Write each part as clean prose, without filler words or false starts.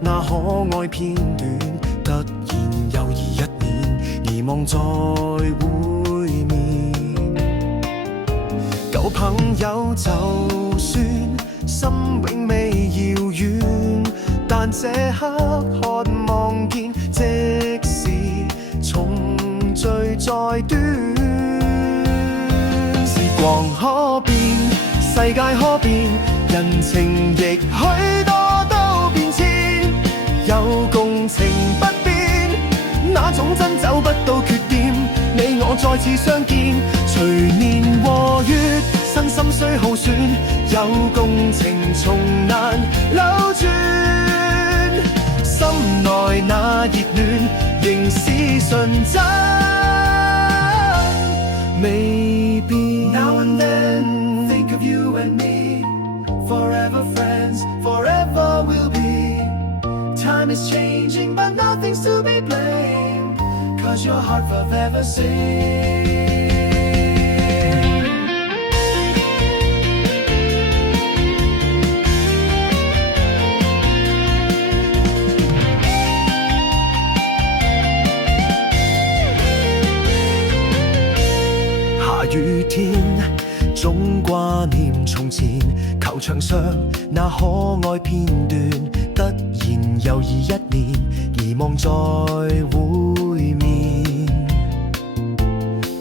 那可愛片段，突然猶豫一年，疑望再會面。舊朋友就算心永未遙遠，但這刻渴望見，即使重聚再短。時光可變，世界可變，人情亦許多都變遷。有共情不變，那種真找不到缺點。你我再次相見，隨年和月，身心雖耗損，有共情從難扭轉。心內那熱戀仍是純真，未變。Now and then think of you and me, forever friends, forever we'll be. Time is changing but nothing's to be blamed, cause your heart forever sings.雨天總掛念從前，球場上那可愛片段，突然猶豫一年，疑望再會面。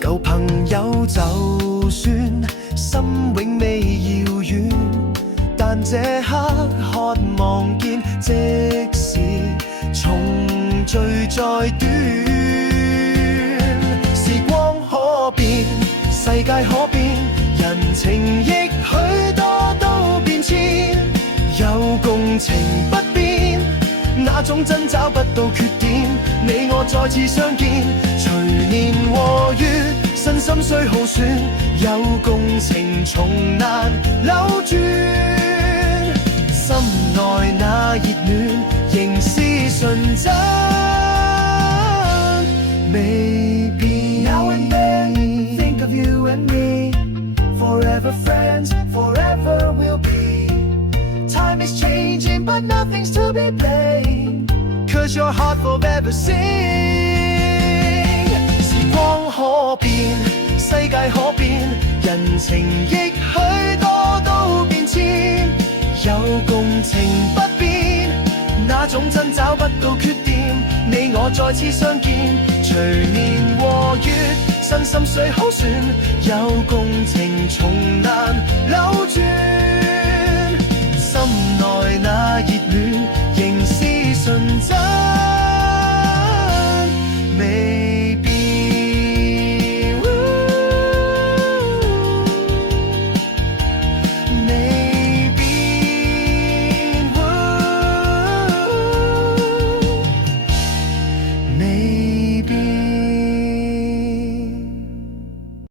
舊朋友就算心永未遙遠，但這刻渴望見，即使重聚再短。時光可變，世界可變，人情亦許多都變遷。有共情不變，那種真找不到缺點。你我再次相見，隨年和月，身心雖耗損，有共情從難扭轉。心內那熱戀仍是純真，未變。Of you and me, forever friends, forever we'll be. Time is changing but nothing's to be blamed, cause your heart forever sing. 時光可變，世界可變，人情亦許多都變遷。有共情不變，那種真找不到缺點。你我再次相見，隨年和月，身心雖耗損，有共情